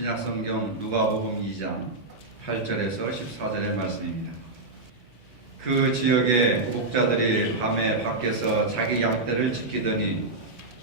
신약성경 누가복음 2장 8절에서 14절의 말씀입니다. 그 지역의 목자들이 밤에 밖에서 자기 양떼를 지키더니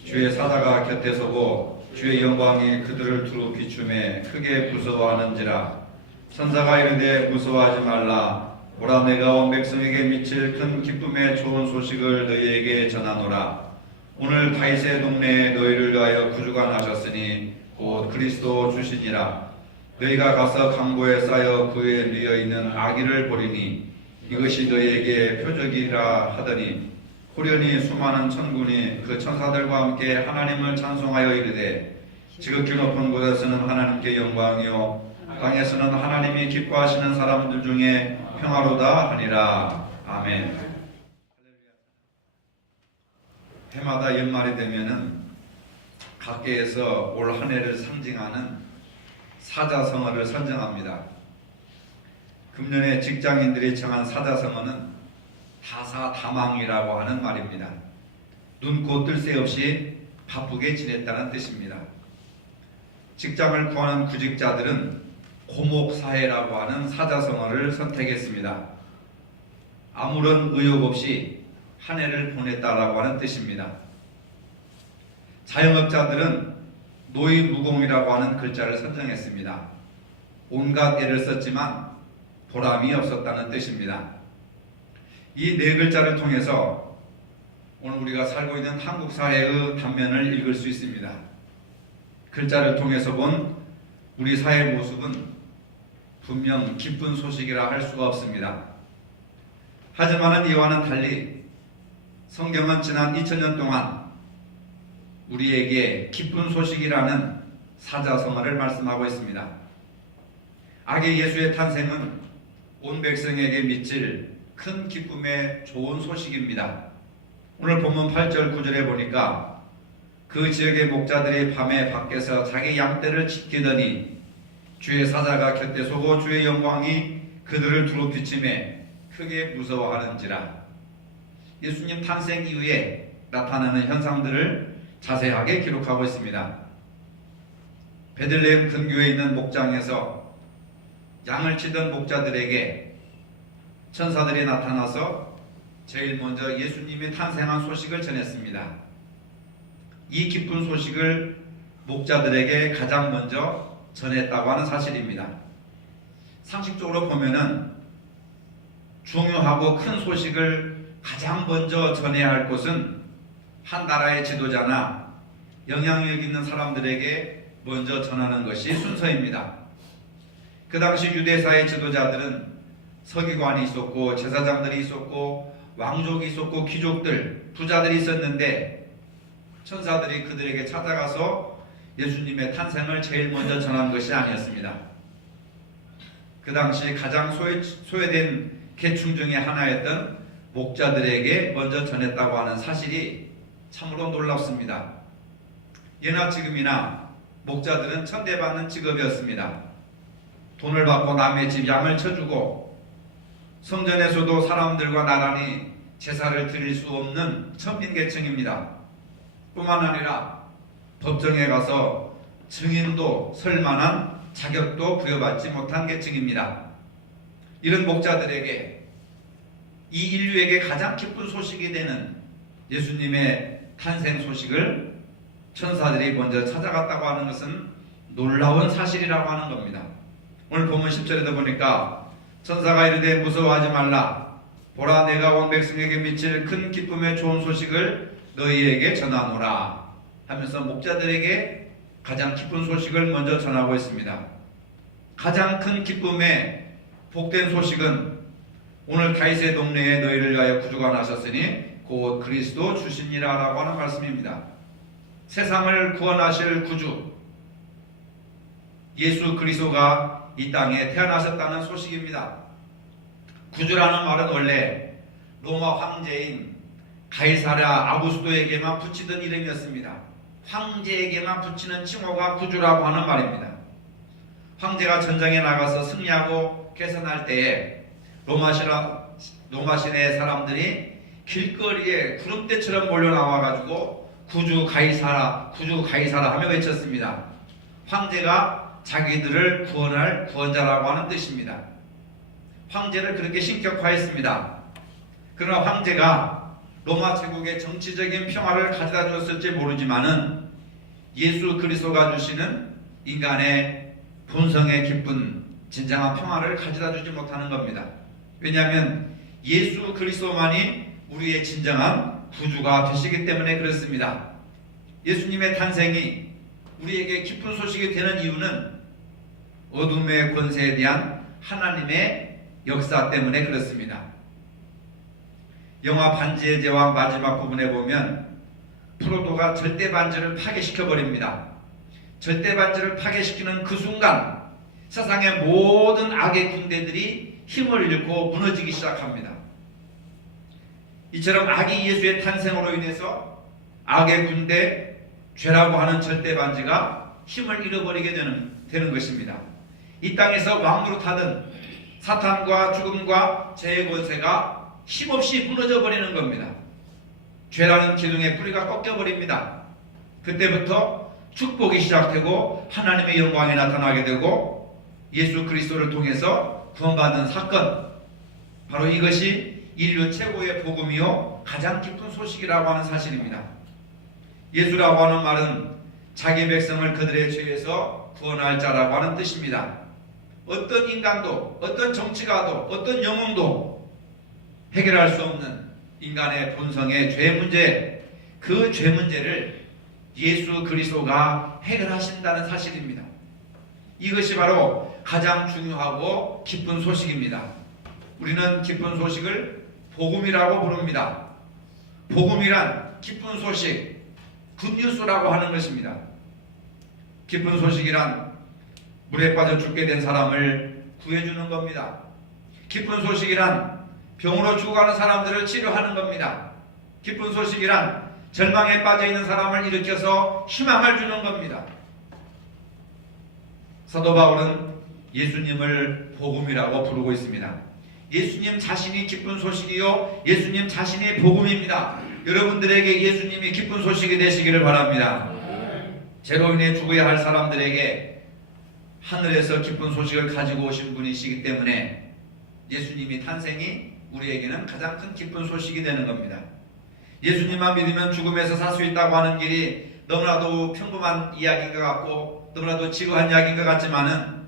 주의 사자가 곁에 서고 주의 영광이 그들을 두루 비춤에 크게 무서워하는지라. 천사가 이르되 무서워하지 말라. 보라, 내가 온 백성에게 미칠 큰 기쁨의 좋은 소식을 너희에게 전하노라. 오늘 다윗의 동네에 너희를 위하여 구주가 나셨으니 곧 그리스도 주시니라. 너희가 가서 강보에 쌓여 그에 누워 있는 아기를 보리니 이것이 너희에게 표적이라 하더니 호련히 수많은 천군이 그 천사들과 함께 하나님을 찬송하여 이르되 지극히 높은 곳에서는 하나님께 영광이요 땅에서는 하나님이 기뻐하시는 사람들 중에 평화로다 하니라. 아멘. 해마다 연말이 되면은 각계에서 올 한 해를 상징하는 사자성어를 선정합니다. 금년에 직장인들이 정한 사자성어는 다사다망이라고 하는 말입니다. 눈코 뜰 새 없이 바쁘게 지냈다는 뜻입니다. 직장을 구하는 구직자들은 고목사회라고 하는 사자성어를 선택했습니다. 아무런 의욕 없이 한 해를 보냈다라고 하는 뜻입니다. 자영업자들은 노이무공이라고 하는 글자를 선정했습니다. 온갖 애를 썼지만 보람이 없었다는 뜻입니다. 이 네 글자를 통해서 오늘 우리가 살고 있는 한국 사회의 단면을 읽을 수 있습니다. 글자를 통해서 본 우리 사회의 모습은 분명 기쁜 소식이라 할 수가 없습니다. 하지만 이와는 달리 성경은 지난 2000년 동안 우리에게 기쁜 소식이라는 사자성어를 말씀하고 있습니다. 아기 예수의 탄생은 온 백성에게 미칠 큰 기쁨의 좋은 소식입니다. 오늘 본문 8절 9절에 보니까 그 지역의 목자들이 밤에 밖에서 자기 양떼를 지키더니 주의 사자가 곁에 서고 주의 영광이 그들을 두루 비침에 크게 무서워하는지라. 예수님 탄생 이후에 나타나는 현상들을 자세하게 기록하고 있습니다. 베들레헴 근교에 있는 목장에서 양을 치던 목자들에게 천사들이 나타나서 제일 먼저 예수님이 탄생한 소식을 전했습니다. 이 기쁜 소식을 목자들에게 가장 먼저 전했다고 하는 사실입니다. 상식적으로 보면은 중요하고 큰 소식을 가장 먼저 전해야 할 곳은 한 나라의 지도자나 영향력 있는 사람들에게 먼저 전하는 것이 순서입니다. 그 당시 유대사의 지도자들은 서기관이 있었고 제사장들이 있었고 왕족이 있었고 귀족들, 부자들이 있었는데 천사들이 그들에게 찾아가서 예수님의 탄생을 제일 먼저 전한 것이 아니었습니다. 그 당시 가장 소외된 계층 중에 하나였던 목자들에게 먼저 전했다고 하는 사실이 참으로 놀랍습니다. 예나 지금이나 목자들은 천대받는 직업이었습니다. 돈을 받고 남의 집 양을 쳐주고 성전에서도 사람들과 나란히 제사를 드릴 수 없는 천민계층입니다. 뿐만 아니라 법정에 가서 증인도 설 만한 자격도 부여받지 못한 계층입니다. 이런 목자들에게 이 인류에게 가장 기쁜 소식이 되는 예수님의 탄생 소식을 천사들이 먼저 찾아갔다고 하는 것은 놀라운 사실이라고 하는 겁니다. 오늘 본문 10절에도 보니까 천사가 이르되 무서워하지 말라. 보라, 내가 온 백성에게 미칠 큰 기쁨의 좋은 소식을 너희에게 전하노라 하면서 목자들에게 가장 기쁜 소식을 먼저 전하고 있습니다. 가장 큰 기쁨의 복된 소식은 오늘 다윗의 동네에 너희를 위하여 구주가 나셨으니 곧 그리스도 주시니라 라고 하는 말씀입니다. 세상을 구원하실 구주 예수 그리스도가 이 땅에 태어나셨다는 소식입니다. 구주라는 말은 원래 로마 황제인 가이사랴 아구스도에게만 붙이던 이름이었습니다. 황제에게만 붙이는 칭호가 구주라고 하는 말입니다. 황제가 전장에 나가서 승리하고 개선할 때에 로마 시내 사람들이 길거리에 구름대처럼 몰려 나와가지고 구주 가이사라 하며 외쳤습니다. 황제가 자기들을 구원할 구원자라고 하는 뜻입니다. 황제를 그렇게 신격화했습니다. 그러나 황제가 로마 제국의 정치적인 평화를 가져다 주었을지 모르지만은 예수 그리스도가 주시는 인간의 본성의 기쁜 진정한 평화를 가져다 주지 못하는 겁니다. 왜냐하면 예수 그리스도만이 우리의 진정한 구주가 되시기 때문에 그렇습니다. 예수님의 탄생이 우리에게 기쁜 소식이 되는 이유는 어둠의 권세에 대한 하나님의 역사 때문에 그렇습니다. 영화 반지의 제왕 마지막 부분에 보면 프로도가 절대 반지를 파괴시켜 버립니다. 절대 반지를 파괴시키는 그 순간 세상의 모든 악의 군대들이 힘을 잃고 무너지기 시작합니다. 이처럼 악이 예수의 탄생으로 인해서 악의 군대, 죄라고 하는 절대 반지가 힘을 잃어버리게 되는 것입니다. 이 땅에서 왕노릇하던 사탄과 죽음과 죄의 권세가 힘없이 무너져 버리는 겁니다. 죄라는 기둥의 뿌리가 꺾여버립니다. 그때부터 축복이 시작되고 하나님의 영광이 나타나게 되고 예수 그리스도를 통해서 구원받는 사건, 바로 이것이 인류 최고의 복음이요 가장 기쁜 소식이라고 하는 사실입니다. 예수라고 하는 말은 자기 백성을 그들의 죄에서 구원할 자라고 하는 뜻입니다. 어떤 인간도, 어떤 정치가도, 어떤 영웅도 해결할 수 없는 인간의 본성의 죄 문제, 그 죄 문제를 예수 그리스도가 해결하신다는 사실입니다. 이것이 바로 가장 중요하고 기쁜 소식입니다. 우리는 기쁜 소식을 복음이라고 부릅니다. 복음이란 기쁜 소식, 굿뉴스라고 하는 것입니다. 기쁜 소식이란 물에 빠져 죽게 된 사람을 구해주는 겁니다. 기쁜 소식이란 병으로 죽어가는 사람들을 치료하는 겁니다. 기쁜 소식이란 절망에 빠져 있는 사람을 일으켜서 희망을 주는 겁니다. 사도 바울은 예수님을 복음이라고 부르고 있습니다. 예수님 자신이 기쁜 소식이요 예수님 자신이 복음입니다. 여러분들에게 예수님이 기쁜 소식이 되시기를 바랍니다. 죄로 인해 죽어야 할 사람들에게 하늘에서 기쁜 소식을 가지고 오신 분이시기 때문에 예수님이 탄생이 우리에게는 가장 큰 기쁜 소식이 되는 겁니다. 예수님만 믿으면 죽음에서 살 수 있다고 하는 길이 너무나도 평범한 이야기인 것 같고 너무나도 지루한 이야기인 것 같지만은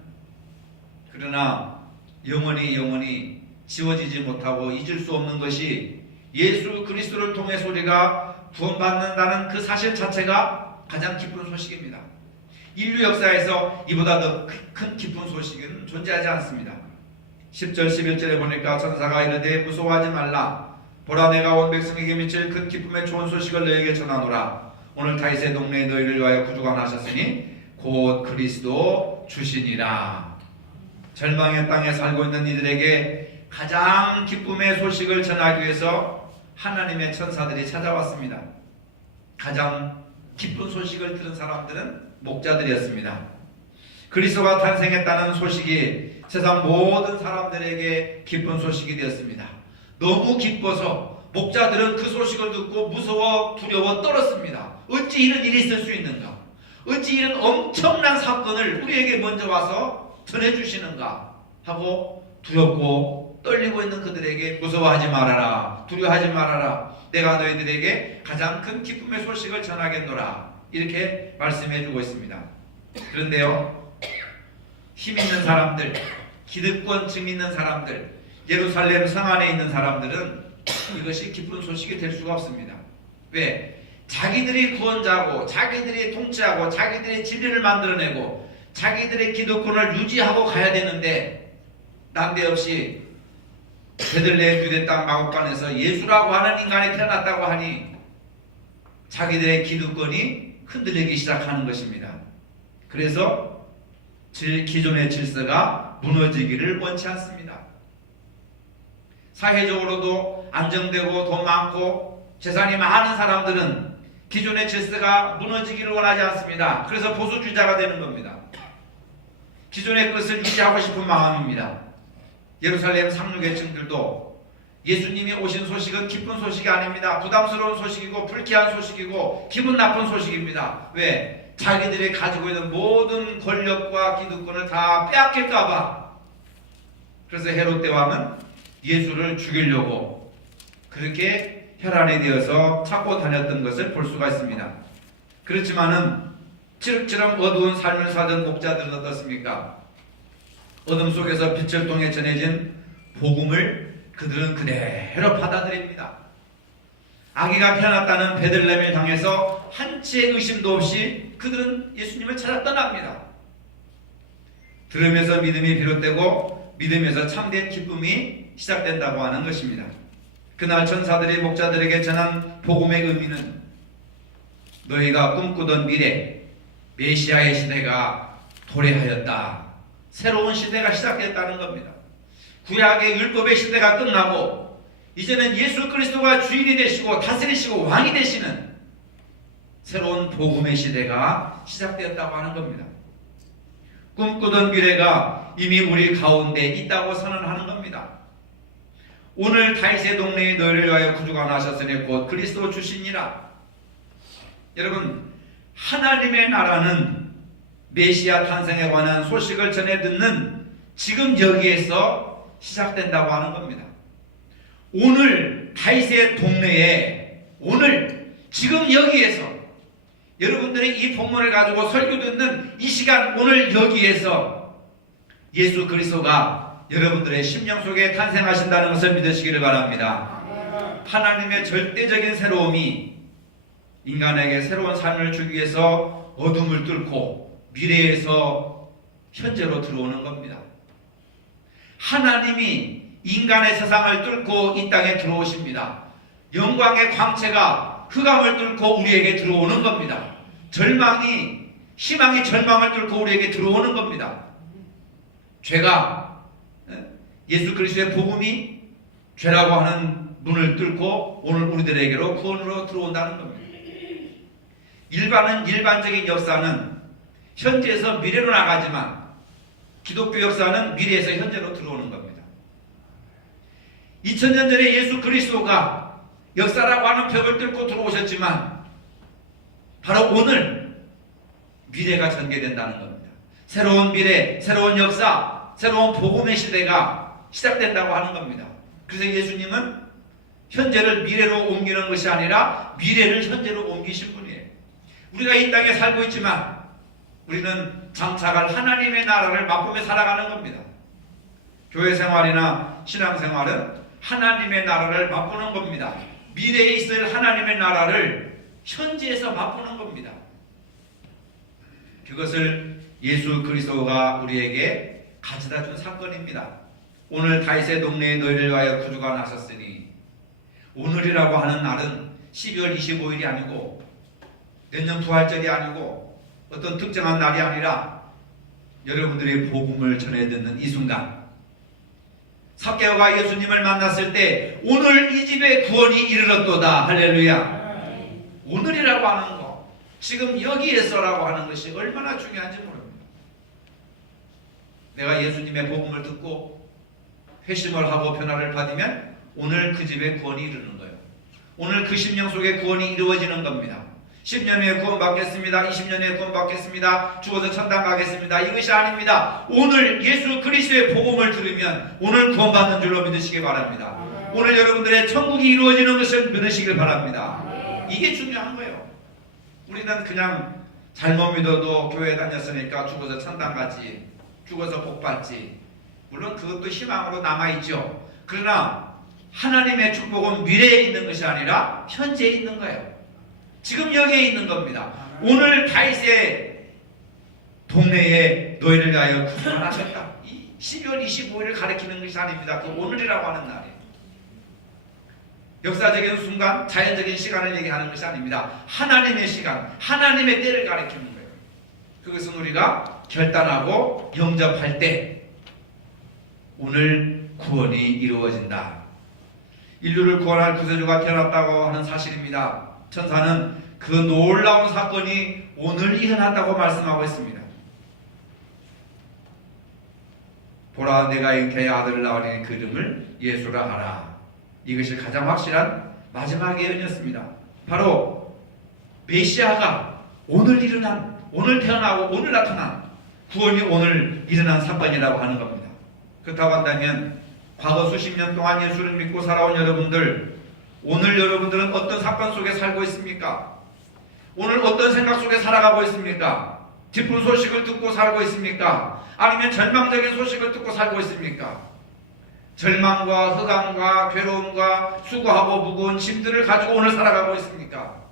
그러나 영원히 지워지지 못하고 잊을 수 없는 것이 예수 그리스도를 통해서 우리가 구원받는다는 그 사실 자체가 가장 기쁜 소식입니다. 인류 역사에서 이보다 더 큰 기쁜 소식은 존재하지 않습니다. 10절 11절에 보니까 천사가 이르되 무서워하지 말라. 보라 내가 온 백성에게 미칠 큰 기쁨의 좋은 소식을 너에게 전하노라. 오늘 다윗의 동네에 너희를 위하여 구주가 나셨으니 곧 그리스도 주시니라. 절망의 땅에 살고 있는 이들에게 가장 기쁨의 소식을 전하기 위해서 하나님의 천사들이 찾아왔습니다. 가장 기쁜 소식을 들은 사람들은 목자들이었습니다. 그리스도가 탄생했다는 소식이 세상 모든 사람들에게 기쁜 소식이 되었습니다. 너무 기뻐서 목자들은 그 소식을 듣고 무서워 두려워 떨었습니다. 어찌 이런 일이 있을 수 있는가? 어찌 이런 엄청난 사건을 우리에게 먼저 와서 전해주시는가? 하고 두렵고 떨리고 있는 그들에게 무서워하지 말아라. 두려워하지 말아라. 내가 너희들에게 가장 큰 기쁨의 소식을 전하겠노라. 이렇게 말씀해주고 있습니다. 그런데요, 힘 있는 사람들, 기득권층 있는 사람들, 예루살렘 성 안에 있는 사람들은 이것이 기쁜 소식이 될 수가 없습니다. 왜? 자기들이 구원자고 자기들이 통치하고 자기들이 진리를 만들어내고 자기들의 기득권을 유지하고 가야 되는데 난데없이 베들레헴 유대 땅 마곡간에서 예수라고 하는 인간이 태어났다고 하니 자기들의 기득권이 흔들리기 시작하는 것입니다. 그래서 기존의 질서가 무너지기를 원치 않습니다. 사회적으로도 안정되고 돈 많고 재산이 많은 사람들은 기존의 질서가 무너지기를 원하지 않습니다. 그래서 보수주의자가 되는 겁니다. 기존의 것을 유지하고 싶은 마음입니다. 예루살렘 상류계층들도 예수님이 오신 소식은 기쁜 소식이 아닙니다. 부담스러운 소식이고 불쾌한 소식이고 기분 나쁜 소식입니다. 왜? 자기들이 가지고 있는 모든 권력과 기득권을 다 빼앗길까봐, 그래서 헤롯 대왕은 예수를 죽이려고 그렇게 혈안이 되어서 찾고 다녔던 것을 볼 수가 있습니다. 그렇지만은 찌륵찌륵 어두운 삶을 사던 목자들은 어떻습니까? 어둠 속에서 빛을 통해 전해진 복음을 그들은 그대로 받아들입니다. 아기가 태어났다는 베들레헴을 향해서 한치의 의심도 없이 그들은 예수님을 찾아 떠납니다. 들으면서 믿음이 비롯되고 믿음에서 참된 기쁨이 시작된다고 하는 것입니다. 그날 천사들이 목자들에게 전한 복음의 의미는 너희가 꿈꾸던 미래, 메시아의 시대가 도래하였다. 새로운 시대가 시작됐다는 겁니다. 구약의 율법의 시대가 끝나고 이제는 예수 그리스도가 주인이 되시고 다스리시고 왕이 되시는 새로운 복음의 시대가 시작되었다고 하는 겁니다. 꿈꾸던 미래가 이미 우리 가운데 있다고 선언하는 겁니다. 오늘 다윗의 동네에 너희를 위하여 구주가 나셨으니 곧 그리스도 주시니라. 여러분, 하나님의 나라는 메시아 탄생에 관한 소식을 전해 듣는 지금 여기에서 시작된다고 하는 겁니다. 오늘 다윗의 동네에, 오늘 지금 여기에서 여러분들이 이 본문을 가지고 설교 듣는 이 시간, 오늘 여기에서 예수 그리스도가 여러분들의 심령 속에 탄생하신다는 것을 믿으시기를 바랍니다. 하나님의 절대적인 새로움이 인간에게 새로운 삶을 주기 위해서 어둠을 뚫고 미래에서 현재로 들어오는 겁니다. 하나님이 인간의 세상을 뚫고 이 땅에 들어오십니다. 영광의 광채가 흑암을 뚫고 우리에게 들어오는 겁니다. 희망이 절망을 뚫고 우리에게 들어오는 겁니다. 죄가, 예수 그리스도의 복음이 죄라고 하는 문을 뚫고 오늘 우리들에게로 구원으로 들어온다는 겁니다. 일반적인 역사는 현재에서 미래로 나가지만 기독교 역사는 미래에서 현재로 들어오는 겁니다. 2000년 전에 예수 그리스도가 역사라고 하는 벽을 뚫고 들어오셨지만 바로 오늘 미래가 전개된다는 겁니다. 새로운 미래, 새로운 역사, 새로운 복음의 시대가 시작된다고 하는 겁니다. 그래서 예수님은 현재를 미래로 옮기는 것이 아니라 미래를 현재로 옮기신 분이에요. 우리가 이 땅에 살고 있지만 우리는 장차갈 하나님의 나라를 맛보며 살아가는 겁니다. 교회 생활이나 신앙 생활은 하나님의 나라를 맛보는 겁니다. 미래에 있을 하나님의 나라를 현지에서 맛보는 겁니다. 그것을 예수 그리스도가 우리에게 가져다 준 사건입니다. 오늘 다윗의 동네에 너희를 위하여 구주가 나셨으니, 오늘이라고 하는 날은 12월 25일이 아니고 내년 부활절이 아니고 어떤 특정한 날이 아니라 여러분들이 복음을 전해 듣는 이 순간, 삭개오가 예수님을 만났을 때 오늘 이 집에 구원이 이르렀도다. 할렐루야. 오늘이라고 하는 거, 지금 여기에서라고 하는 것이 얼마나 중요한지 모릅니다. 내가 예수님의 복음을 듣고 회심을 하고 변화를 받으면 오늘 그 집에 구원이 이르는 거예요. 오늘 그 심령 속에 구원이 이루어지는 겁니다. 10년 후에 구원 받겠습니다. 20년 후에 구원 받겠습니다. 죽어서 천당 가겠습니다. 이것이 아닙니다. 오늘 예수 그리스도의 복음을 들으면 오늘 구원 받는 줄로 믿으시기 바랍니다. 오늘 여러분들의 천국이 이루어지는 것을 믿으시길 바랍니다. 이게 중요한 거예요. 우리는 그냥 잘못 믿어도 교회 다녔으니까 죽어서 천당 가지, 죽어서 복 받지. 물론 그것도 희망으로 남아있죠. 그러나 하나님의 축복은 미래에 있는 것이 아니라 현재에 있는 거예요. 지금 여기에 있는 겁니다. 오늘 다윗의 동네에 너희를 위하여 구주가 나셨다. 이 12월 25일을 가리키는 것이 아닙니다. 그 오늘이라고 하는 날이에요. 역사적인 순간, 자연적인 시간을 얘기하는 것이 아닙니다. 하나님의 시간, 하나님의 때를 가리키는 거예요. 그것은 우리가 결단하고 영접할 때 오늘 구원이 이루어진다. 인류를 구원할 구세주가 태어났다고 하는 사실입니다. 천사는 그 놀라운 사건이 오늘 일어났다고 말씀하고 있습니다. 보라, 내가 잉태의 아들을 낳으니 그 이름을 예수라 하라. 이것이 가장 확실한 마지막 예언이었습니다. 바로 메시아가 오늘 일어난, 오늘 태어나고 오늘 나타난 구원이 오늘 일어난 사건이라고 하는 겁니다. 그렇다고 한다면 과거 수십 년 동안 예수를 믿고 살아온 여러분들, 오늘 여러분들은 어떤 사건 속에 살고 있습니까? 오늘 어떤 생각 속에 살아가고 있습니까? 기쁜 소식을 듣고 살고 있습니까? 아니면 절망적인 소식을 듣고 살고 있습니까? 절망과 흑암과 괴로움과 수고하고 무거운 짐들을 가지고 오늘 살아가고 있습니까?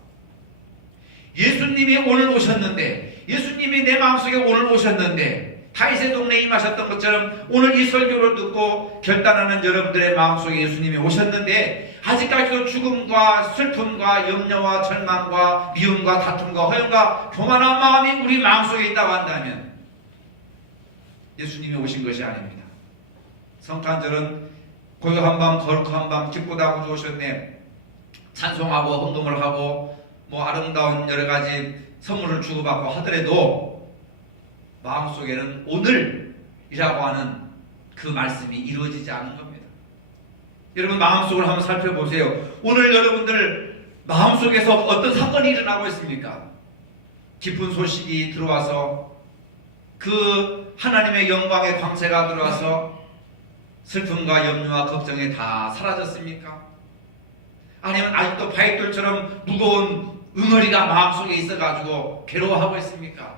예수님이 오늘 오셨는데, 예수님이 내 마음속에 오늘 오셨는데, 다윗의 동네에 임하셨던 것처럼 오늘 이 설교를 듣고 결단하는 여러분들의 마음속에 예수님이 오셨는데 아직까지도 죽음과 슬픔과 염려와 절망과 미움과 다툼과 허영과 교만한 마음이 우리 마음속에 있다고 한다면 예수님이 오신 것이 아닙니다. 성탄절은 고요한 밤 거룩한 밤 기쁘다 구주 오셨네, 찬송하고 헌금을 하고 아름다운 여러 가지 선물을 주고받고 하더라도 마음속에는 오늘이라고 하는 그 말씀이 이루어지지 않은 겁니다. 여러분 마음속을 한번 살펴보세요. 오늘 여러분들 마음속에서 어떤 사건이 일어나고 있습니까? 기쁜 소식이 들어와서 그 하나님의 영광의 광채가 들어와서 슬픔과 염려와 걱정이 다 사라졌습니까? 아니면 아직도 바위돌처럼 무거운 응어리가 마음속에 있어가지고 괴로워하고 있습니까?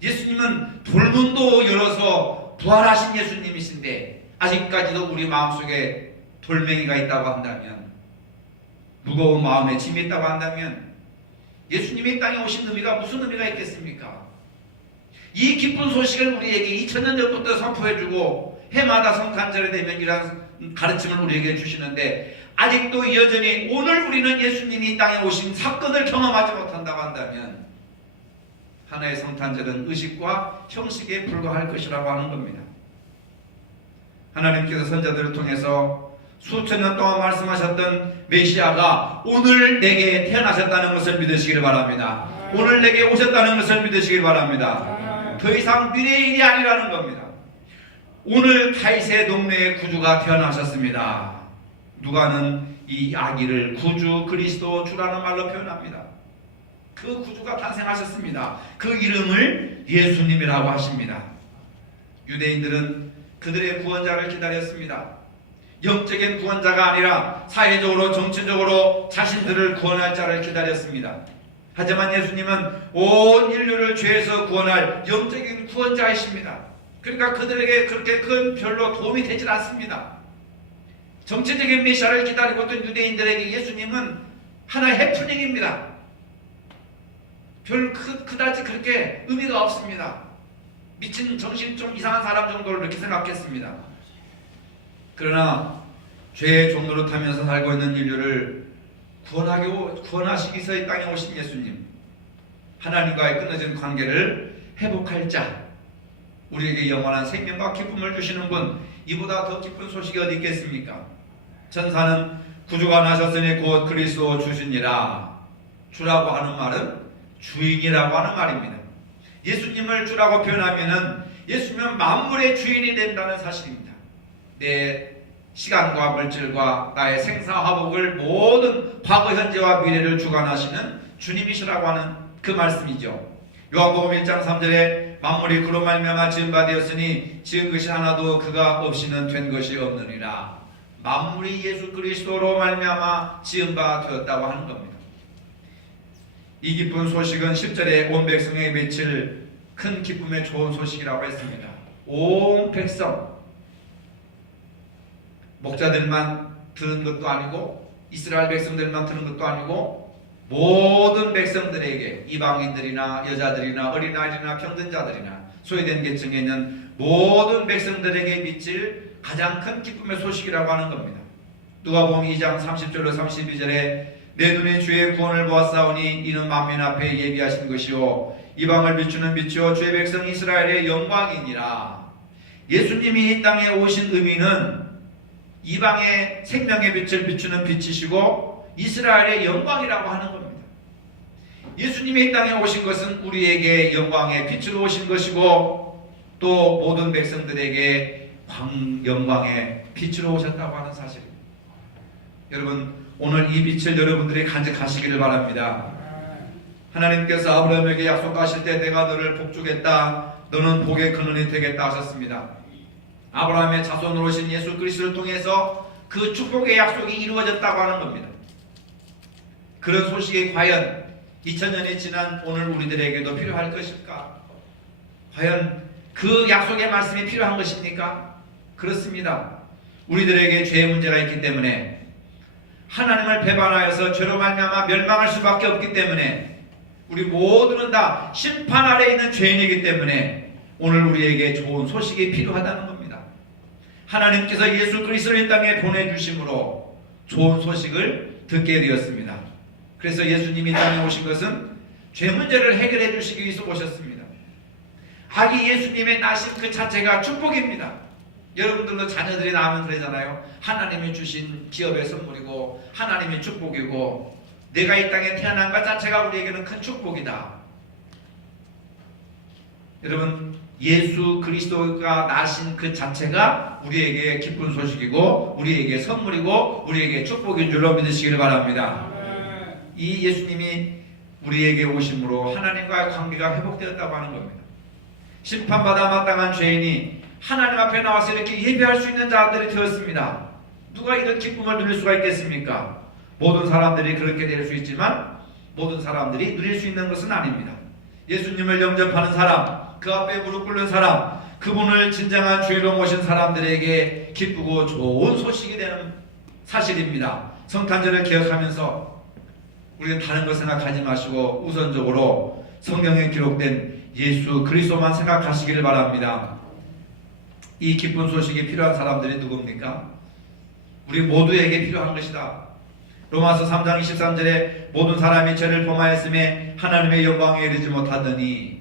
예수님은 돌문도 열어서 부활하신 예수님이신데 아직까지도 우리 마음속에 돌멩이가 있다고 한다면, 무거운 마음에 짐이 있다고 한다면 예수님이 땅에 오신 의미가 무슨 의미가 있겠습니까? 이 기쁜 소식을 우리에게 2000년 전부터 선포해주고 해마다 성탄절이 되면 이러한 가르침을 우리에게 주시는데 아직도 여전히 오늘 우리는 예수님이 땅에 오신 사건을 경험하지 못한다고 한다면 하나의 성탄절은 의식과 형식에 불과할 것이라고 하는 겁니다. 하나님께서 선자들을 통해서 수천 년 동안 말씀하셨던 메시아가 오늘 내게 태어나셨다는 것을 믿으시길 바랍니다. 오늘 내게 오셨다는 것을 믿으시길 바랍니다. 더 이상 미래의 일이 아니라는 겁니다. 오늘 다윗의 동네에 구주가 태어나셨습니다. 누가는 이 아기를 구주 그리스도 주라는 말로 표현합니다. 그 구주가 탄생하셨습니다. 그 이름을 예수님이라고 하십니다. 유대인들은 그들의 구원자를 기다렸습니다. 영적인 구원자가 아니라 사회적으로 정치적으로 자신들을 구원할 자를 기다렸습니다. 하지만 예수님은 온 인류를 죄에서 구원할 영적인 구원자이십니다. 그러니까 그들에게 그렇게 큰 별로 도움이 되질 않습니다. 정치적인 메시아를 기다리고 있던 유대인들에게 예수님은 하나의 해프닝입니다. 별 그다지 그렇게 의미가 없습니다. 미친 정신 좀 이상한 사람 정도로 이렇게 생각했습니다. 그러나 죄의 종로로 타면서 살고 있는 인류를 구원하시기 위해서 이 땅에 오신 예수님, 하나님과의 끊어진 관계를 회복할 자, 우리에게 영원한 생명과 기쁨을 주시는 분, 이보다 더 기쁜 소식이 어디 있겠습니까? 천사는 구주가 나셨으니 곧 그리스도 주시니라. 주라고 하는 말은 주인이라고 하는 말입니다. 예수님을 주라고 표현하면은 예수님은 만물의 주인이 된다는 사실입니다. 내 시간과 물질과 나의 생사화복을 모든 과거, 현재와 미래를 주관하시는 주님이시라고 하는 그 말씀이죠. 요한복음 1장 3절에 만물이 그로 말미암아 지은 바 되었으니 지은 것이 하나도 그가 없이는 된 것이 없느니라. 만물이 예수 그리스도로 말미암아 지은 바 되었다고 하는 겁니다. 이 기쁜 소식은 10절에 온 백성에게 미칠 큰 기쁨의 좋은 소식이라고 했습니다. 온 백성, 목자들만 들은 것도 아니고 이스라엘 백성들만 들은 것도 아니고 모든 백성들에게, 이방인들이나 여자들이나 어린아이들이나 병든자들이나 소외된 계층에 있는 모든 백성들에게 미칠 가장 큰 기쁨의 소식이라고 하는 겁니다. 누가복음 2장 30절로 32절에 내 눈이 주의 구원을 보았사오니 이는 만민 앞에 예비하신 것이요 이방을 비추는 빛이요 주의 백성 이스라엘의 영광이니라. 예수님이 이 땅에 오신 의미는 이방의 생명의 빛을 비추는 빛이시고 이스라엘의 영광이라고 하는 겁니다. 예수님이 이 땅에 오신 것은 우리에게 영광의 빛으로 오신 것이고 또 모든 백성들에게 영광의 빛으로 오셨다고 하는 사실입니다. 여러분, 오늘 이 빛을 여러분들이 간직하시기를 바랍니다. 하나님께서 아브라함에게 약속하실 때 내가 너를 복주겠다, 너는 복의 근원이 되겠다 하셨습니다. 아브라함의 자손으로 오신 예수 그리스도를 통해서 그 축복의 약속이 이루어졌다고 하는 겁니다. 그런 소식이 과연 2000년이 지난 오늘 우리들에게도 필요할 것일까? 과연 그 약속의 말씀이 필요한 것입니까? 그렇습니다. 우리들에게 죄의 문제가 있기 때문에, 하나님을 배반하여서 죄로 말미암아 멸망할 수밖에 없기 때문에, 우리 모두는 다 심판 아래에 있는 죄인이기 때문에 오늘 우리에게 좋은 소식이 필요하다는 겁니다. 하나님께서 예수 그리스도를 이 땅에 보내주심으로 좋은 소식을 듣게 되었습니다. 그래서 예수님이 이 땅에 오신 것은 죄 문제를 해결해 주시기 위해서 오셨습니다. 아기 예수님의 나심 그 자체가 축복입니다. 여러분들도 자녀들이 낳으면 그러잖아요. 하나님이 주신 기업의 선물이고 하나님의 축복이고, 내가 이 땅에 태어난 것 자체가 우리에게는 큰 축복이다. 여러분, 예수 그리스도가 나신 그 자체가 우리에게 기쁜 소식이고 우리에게 선물이고 우리에게 축복인 줄로 믿으시기를 바랍니다. 이 예수님이 우리에게 오심으로 하나님과의 관계가 회복되었다고 하는 겁니다. 심판받아 마땅한 죄인이 하나님 앞에 나와서 이렇게 예배할 수 있는 자들이 되었습니다. 누가 이런 기쁨을 누릴 수가 있겠습니까? 모든 사람들이 그렇게 될 수 있지만 모든 사람들이 누릴 수 있는 것은 아닙니다. 예수님을 영접하는 사람, 그 앞에 무릎 꿇는 사람, 그분을 진정한 주인으로 모신 사람들에게 기쁘고 좋은 소식이 되는 사실입니다. 성탄절을 기억하면서 우리는 다른 거 생각하지 마시고 우선적으로 성경에 기록된 예수 그리스도만 생각하시기를 바랍니다. 이 기쁜 소식이 필요한 사람들이 누굽니까? 우리 모두에게 필요한 것이다. 로마서 3장 23절에 모든 사람이 죄를 범하였음에 하나님의 영광에 이르지 못하더니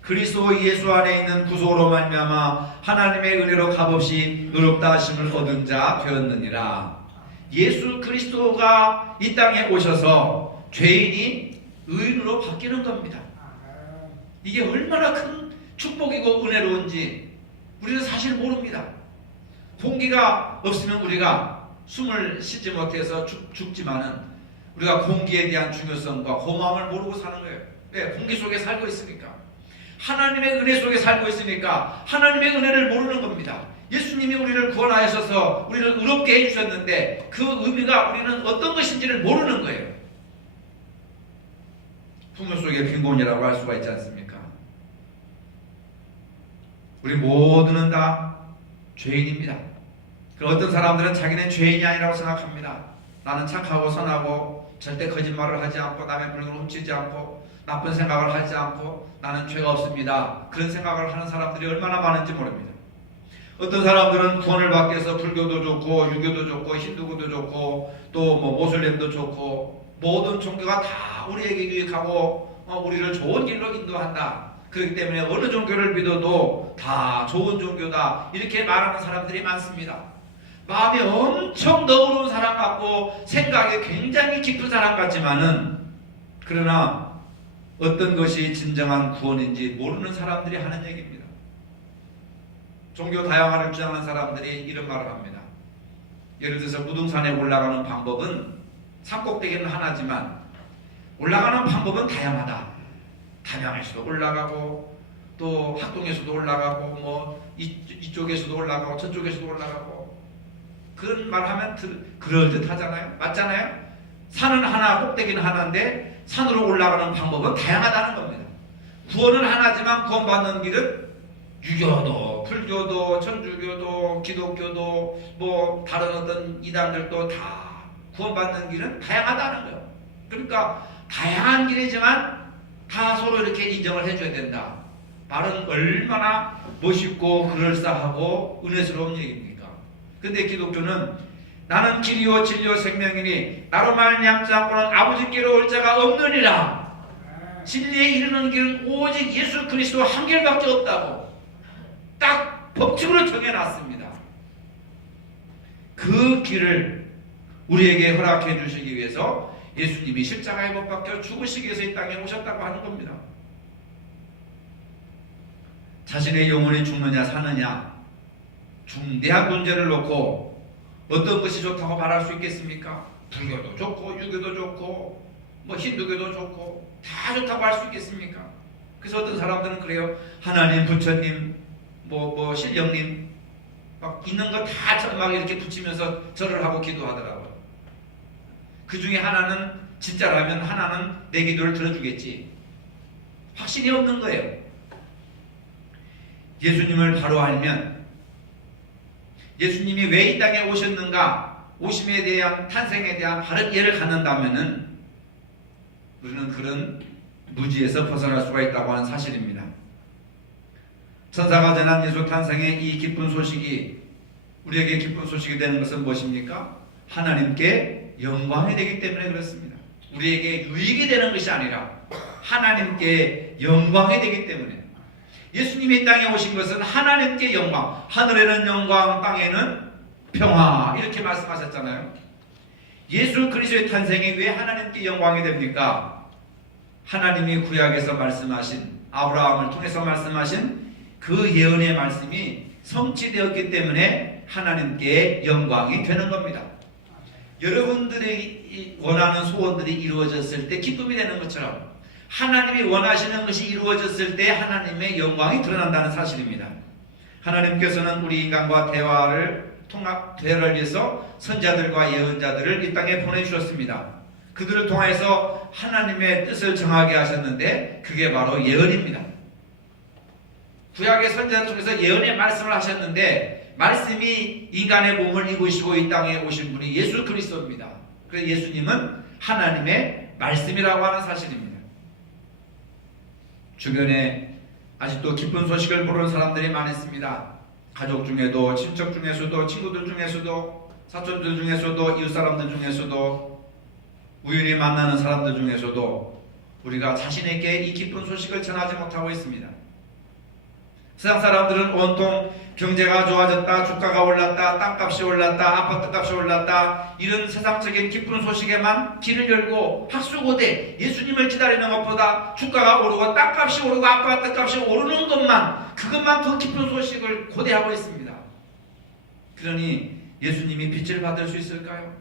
그리스도 예수 안에 있는 구속으로 말미암아 하나님의 은혜로 값없이 의롭다 하심을 얻은 자 되었느니라. 예수 그리스도가 이 땅에 오셔서 죄인이 의인으로 바뀌는 겁니다. 이게 얼마나 큰 축복이고 은혜로운지 우리는 사실 모릅니다. 공기가 없으면 우리가 숨을 쉬지 못해서 죽지만은 우리가 공기에 대한 중요성과 고마움을 모르고 사는 거예요. 왜? 공기 속에 살고 있으니까. 하나님의 은혜 속에 살고 있으니까 하나님의 은혜를 모르는 겁니다. 예수님이 우리를 구원하셔서 우리를 의롭게 해주셨는데 그 의미가 우리는 어떤 것인지를 모르는 거예요. 풍요 속의 빈곤이라고 할 수가 있지 않습니까? 우리 모두는 다 죄인입니다. 어떤 사람들은 자기는 죄인이 아니라고 생각합니다. 나는 착하고 선하고 절대 거짓말을 하지 않고 남의 물건을 훔치지 않고 나쁜 생각을 하지 않고 나는 죄가 없습니다. 그런 생각을 하는 사람들이 얼마나 많은지 모릅니다. 어떤 사람들은 구원을 받기 위해서 불교도 좋고 유교도 좋고 힌두교도 좋고 또 모슬렘도 좋고 모든 종교가 다 우리에게 유익하고 우리를 좋은 길로 인도한다. 그렇기 때문에 어느 종교를 믿어도 다 좋은 종교다. 이렇게 말하는 사람들이 많습니다. 마음이 엄청 너그러운 사람 같고 생각이 굉장히 깊은 사람 같지만은 그러나 어떤 것이 진정한 구원인지 모르는 사람들이 하는 얘기입니다. 종교 다양화를 주장하는 사람들이 이런 말을 합니다. 예를 들어서 무등산에 올라가는 방법은 산꼭대기는 하나지만 올라가는 방법은 다양하다. 담양에서도 올라가고 또 학동에서도 올라가고 이쪽에서도 올라가고 저쪽에서도 올라가고 그런 말하면 그럴듯하잖아요. 맞잖아요. 산은 하나, 꼭대기는 하나인데 산으로 올라가는 방법은 다양하다는 겁니다. 구원은 하나지만 구원받는 길은 유교도, 불교도, 천주교도, 기독교도 다른 어떤 이단들도 다 구원받는 길은 다양하다는 거예요. 그러니까 다양한 길이지만 다 서로 이렇게 인정을 해줘야 된다. 말은 얼마나 멋있고 그럴싸하고 은혜스러운 얘기입니다. 근데 기독교는 나는 길이요 진리요 생명이니 나로 말미암지 않고는 아버지께로 올 자가 없느니라. 진리에 이르는 길은 오직 예수 그리스도 한 길밖에 없다고 딱 법칙으로 정해놨습니다. 그 길을 우리에게 허락해 주시기 위해서 예수님이 십자가에 못 박혀 죽으시기 위해서 이 땅에 오셨다고 하는 겁니다. 자신의 영혼이 죽느냐 사느냐 중대한 문제를 놓고 어떤 것이 좋다고 말할 수 있겠습니까? 불교도 좋고 유교도 좋고 힌두교도 좋고 다 좋다고 할 수 있겠습니까? 그래서 어떤 사람들은 그래요. 하나님, 부처님, 신령님 막 있는 거 다 막 이렇게 붙이면서 절을 하고 기도하더라고요. 그 중에 하나는 진짜라면 하나는 내 기도를 들어주겠지. 확신이 없는 거예요. 예수님을 바로 알면, 예수님이 왜 이 땅에 오셨는가, 오심에 대한, 탄생에 대한 바른 이해를 갖는다면은 우리는 그런 무지에서 벗어날 수가 있다고 하는 사실입니다. 천사가 전한 예수 탄생의 이 기쁜 소식이 우리에게 기쁜 소식이 되는 것은 무엇입니까? 하나님께 영광이 되기 때문에 그렇습니다. 우리에게 유익이 되는 것이 아니라 하나님께 영광이 되기 때문에. 예수님이 이 땅에 오신 것은 하나님께 영광, 하늘에는 영광, 땅에는 평화, 이렇게 말씀하셨잖아요. 예수 그리스도의 탄생이 왜 하나님께 영광이 됩니까? 하나님이 구약에서 말씀하신, 아브라함을 통해서 말씀하신 그 예언의 말씀이 성취되었기 때문에 하나님께 영광이 되는 겁니다. 여러분들이 원하는 소원들이 이루어졌을 때 기쁨이 되는 것처럼 하나님이 원하시는 것이 이루어졌을 때 하나님의 영광이 드러난다는 사실입니다. 하나님께서는 우리 인간과 대화를 위해서 선자들과 예언자들을 이 땅에 보내주셨습니다. 그들을 통해서 하나님의 뜻을 정하게 하셨는데 그게 바로 예언입니다. 구약의 선자를 통해서 예언의 말씀을 하셨는데 말씀이 인간의 몸을 입으시고 이 땅에 오신 분이 예수 그리스도입니다. 그래서 예수님은 하나님의 말씀이라고 하는 사실입니다. 주변에 아직도 기쁜 소식을 모르는 사람들이 많습니다. 가족 중에도, 친척 중에서도, 친구들 중에서도, 사촌들 중에서도, 이웃 사람들 중에서도, 우연히 만나는 사람들 중에서도 우리가 자신에게 이 기쁜 소식을 전하지 못하고 있습니다. 세상 사람들은 온통 경제가 좋아졌다, 주가가 올랐다, 땅값이 올랐다, 아파트값이 올랐다, 이런 세상적인 기쁜 소식에만 귀를 열고 학수고대 예수님을 기다리는 것보다 주가가 오르고 땅값이 오르고 아파트값이 오르는 것만, 그것만 더 기쁜 소식을 고대하고 있습니다. 그러니 예수님이 빛을 받을 수 있을까요?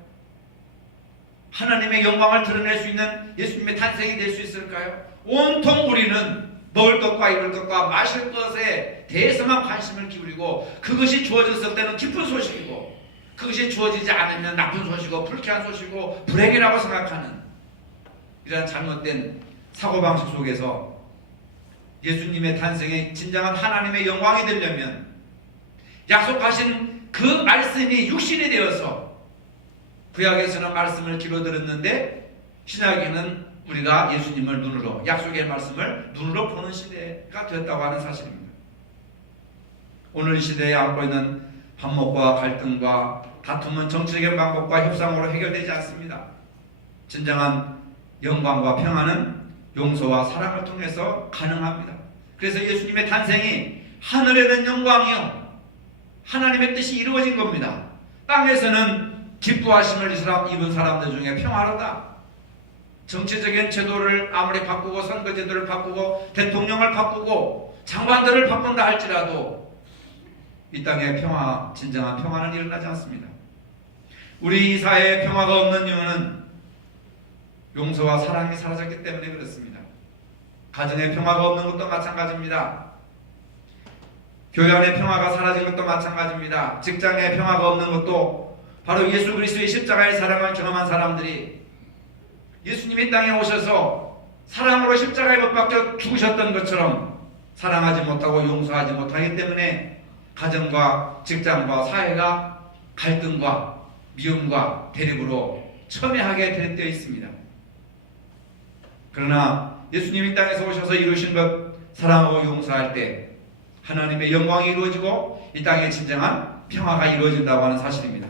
하나님의 영광을 드러낼 수 있는 예수님의 탄생이 될 수 있을까요? 온통 우리는 먹을 것과 입을 것과 마실 것에 대해서만 관심을 기울이고 그것이 주어졌을 때는 기쁜 소식이고 그것이 주어지지 않으면 나쁜 소식이고 불쾌한 소식이고 불행이라고 생각하는 이러한 잘못된 사고방식 속에서 예수님의 탄생에 진정한 하나님의 영광이 되려면 약속하신 그 말씀이 육신이 되어서 구약에서는 말씀을 귀로 들었는데 신약에는 우리가 예수님을 눈으로, 약속의 말씀을 눈으로 보는 시대가 되었다고 하는 사실입니다. 오늘 시대에 안고 있는 반목과 갈등과 다툼은 정치적인 방법과 협상으로 해결되지 않습니다. 진정한 영광과 평안은 용서와 사랑을 통해서 가능합니다. 그래서 예수님의 탄생이 하늘에는 영광이요, 하나님의 뜻이 이루어진 겁니다. 땅에서는 기뻐하심을 입은 사람들 중에 평화로다. 정치적인 제도를 아무리 바꾸고 선거제도를 바꾸고 대통령을 바꾸고 장관들을 바꾼다 할지라도 이 땅에 평화, 진정한 평화는 일어나지 않습니다. 우리 이 사회에 평화가 없는 이유는 용서와 사랑이 사라졌기 때문에 그렇습니다. 가정에 평화가 없는 것도 마찬가지입니다. 교회 안에 평화가 사라진 것도 마찬가지입니다. 직장에 평화가 없는 것도 바로 예수 그리스도의 십자가의 사랑을 경험한 사람들이 예수님이 땅에 오셔서 사랑으로 십자가에 못 박혀 죽으셨던 것처럼 사랑하지 못하고 용서하지 못하기 때문에 가정과 직장과 사회가 갈등과 미움과 대립으로 첨예하게 되어 있습니다. 그러나 예수님이 땅에서 오셔서 이루신 것, 사랑하고 용서할 때 하나님의 영광이 이루어지고 이 땅에 진정한 평화가 이루어진다고 하는 사실입니다.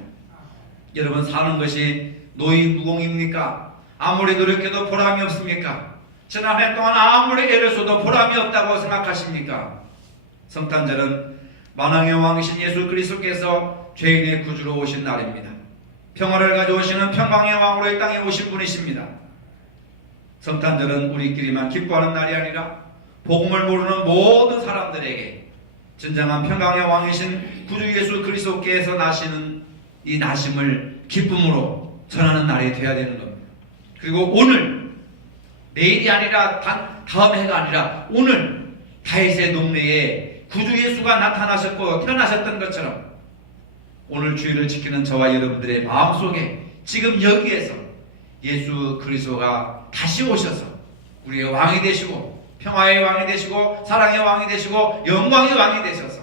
여러분, 사는 것이 노인무공입니까? 아무리 노력해도 보람이 없습니까? 지난 한 해 동안 아무리 애를 써도 보람이 없다고 생각하십니까? 성탄절은 만왕의 왕이신 예수 그리스도께서 죄인의 구주로 오신 날입니다. 평화를 가져오시는 평강의 왕으로 이 땅에 오신 분이십니다. 성탄절은 우리끼리만 기뻐하는 날이 아니라 복음을 모르는 모든 사람들에게 진정한 평강의 왕이신 구주 예수 그리스도께서 나시는 이 나심을 기쁨으로 전하는 날이 되어야 되는 겁니다. 그리고 오늘 내일이 아니라 다음 해가 아니라 오늘 다윗의 동네에 구주 예수가 나타나셨고 태어나셨던 것처럼 오늘 주일을 지키는 저와 여러분들의 마음속에 지금 여기에서 예수 그리스도가 다시 오셔서 우리의 왕이 되시고 평화의 왕이 되시고 사랑의 왕이 되시고 영광의 왕이 되셔서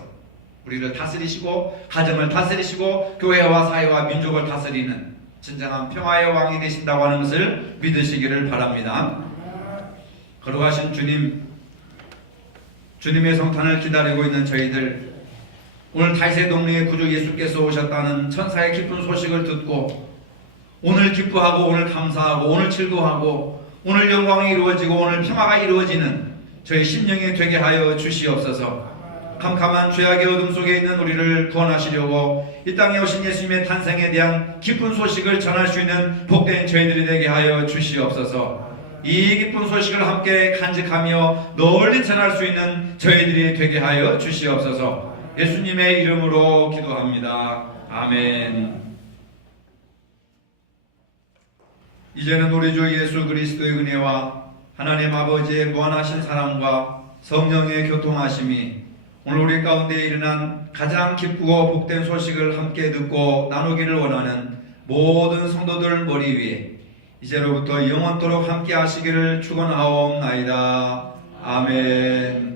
우리를 다스리시고 가정을 다스리시고 교회와 사회와 민족을 다스리는 진정한 평화의 왕이 되신다고 하는 것을 믿으시기를 바랍니다. 거룩하신 주님의 성탄을 기다리고 있는 저희들, 오늘 다윗의 동네에 구주 예수께서 오셨다는 천사의 기쁜 소식을 듣고 오늘 기뻐하고 오늘 감사하고 오늘 즐거워하고 오늘 영광이 이루어지고 오늘 평화가 이루어지는 저희 심령이 되게 하여 주시옵소서. 캄캄한 죄악의 어둠 속에 있는 우리를 구원하시려고 이 땅에 오신 예수님의 탄생에 대한 기쁜 소식을 전할 수 있는 복된 저희들이 되게 하여 주시옵소서. 이 기쁜 소식을 함께 간직하며 널리 전할 수 있는 저희들이 되게 하여 주시옵소서. 예수님의 이름으로 기도합니다. 아멘. 이제는 우리 주 예수 그리스도의 은혜와 하나님 아버지의 무한하신 사랑과 성령의 교통하심이 오늘 우리 가운데 일어난 가장 기쁘고 복된 소식을 함께 듣고 나누기를 원하는 모든 성도들 머리 위에 이제로부터 영원토록 함께 하시기를 축원하옵나이다. 아멘.